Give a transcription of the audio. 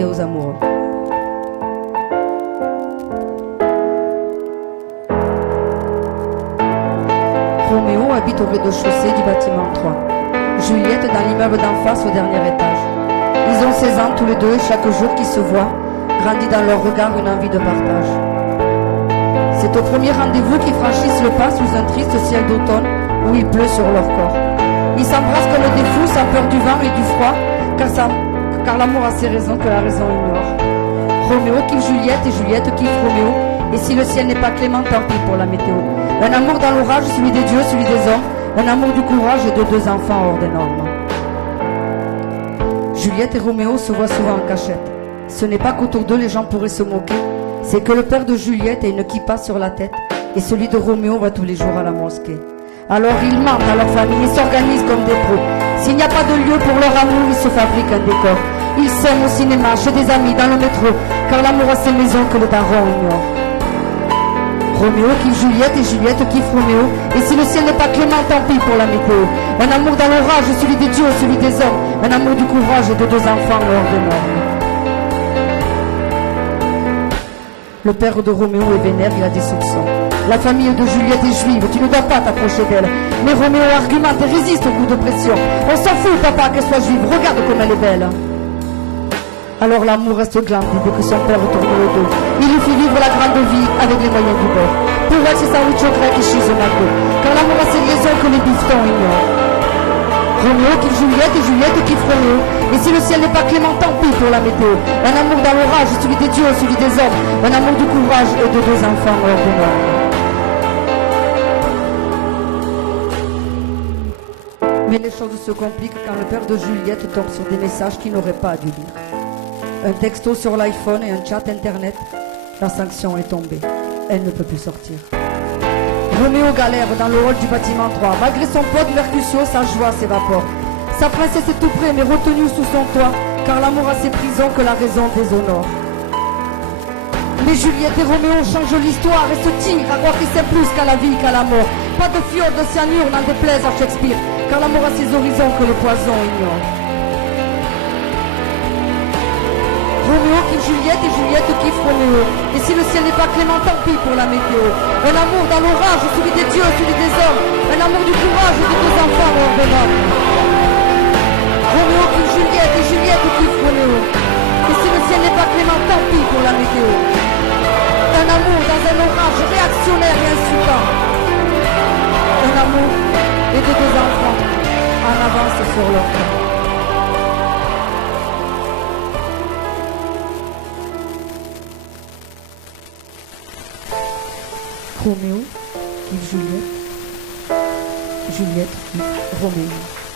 et aux amoureux. Roméo habite au rez-de-chaussée du bâtiment 3. Juliette dans l'immeuble d'en face au dernier étage. Ils ont 16 ans tous les deux et chaque jour qu'ils se voient, grandit dans leur regard une envie de partage. C'est au premier rendez-vous qu'ils franchissent le pas sous un triste ciel d'automne où il pleut sur leur corps. Ils s'embrassent comme des fous sans peur du vent et du froid, car l'amour a ses raisons que la raison ignore. Roméo kiffe Juliette et Juliette kiffe Roméo, et si le ciel n'est pas clément, tant pis pour la météo. Un amour dans l'orage, celui des dieux, celui des hommes, un amour du courage et de deux enfants hors des normes. Juliette et Roméo se voient souvent en cachette. Ce n'est pas qu'autour d'eux les gens pourraient se moquer, c'est que le père de Juliette a une kippa sur la tête et celui de Roméo va tous les jours à la mosquée. Alors ils mentent à leur famille et s'organisent comme des pros. S'il n'y a pas de lieu pour leur amour, ils se fabriquent un décor. Ils s'aiment au cinéma, chez des amis, dans le métro, car l'amour a ses maisons que le daron ignore. Roméo kiffe Juliette et Juliette kiffe Roméo, et si le ciel n'est pas clément, tant pis pour la météo. Un amour dans l'orage, celui des dieux, celui des hommes, un amour du courage et de deux enfants hors des normes. Le père de Roméo est vénère, il a des soupçons. La famille de Juliette est juive, tu ne dois pas t'approcher d'elle. Mais Roméo argumente et résiste au coup de pression. On s'en fout, papa, qu'elle soit juive, regarde comme elle est belle. Alors l'amour reste glandi dès que son père retourne le dos. Il lui fait vivre la grande vie avec les moyens du bord. Pour elle, c'est sandwich au grec et chez au McDo. Car l'amour a ses liaisons que les bifetons ignorent. Roméo kiffe Juliette et Juliette kiffe Roméo. Et si le ciel n'est pas clément, tant pis pour la météo. Un amour dans l'orage, celui des dieux, celui des hommes. Un amour du courage et de deux enfants hors de normes. Mais les choses se compliquent quand le père de Juliette tombe sur des messages qu'il n'aurait pas dû lire. Un texto sur l'iPhone et un chat internet. La sanction est tombée. Elle ne peut plus sortir. Roméo galère dans le hall du bâtiment 3. Malgré son pote Mercutio, sa joie s'évapore. Sa princesse est tout près mais retenue sous son toit, car l'amour a ses prisons que la raison déshonore. Mais Juliette et Roméo changent l'histoire et se tirent à croire qu'ils s'aiment plus qu'à la vie qu'à la mort. Pas de fiole de cyanure n'en déplaise à Shakespeare, car l'amour a ses horizons que les poisons ignorent. Roméo kiffe Juliette et Juliette kiffe Roméo. Et si le ciel n'est pas clément, tant pis pour la météo. Un amour dans l'orage, celui des dieux, celui des hommes. Un amour du courage et de deux enfants hors de normes. Roméo kiffe Juliette et Juliette kiffe Roméo. Et si le ciel n'est pas clément, tant pis pour la météo. Un amour dans un orage réactionnaire et insultant. Un amour et de deux enfants en avance sur leur temps. Roméo kiffe Juliette, Juliette kiffe Roméo.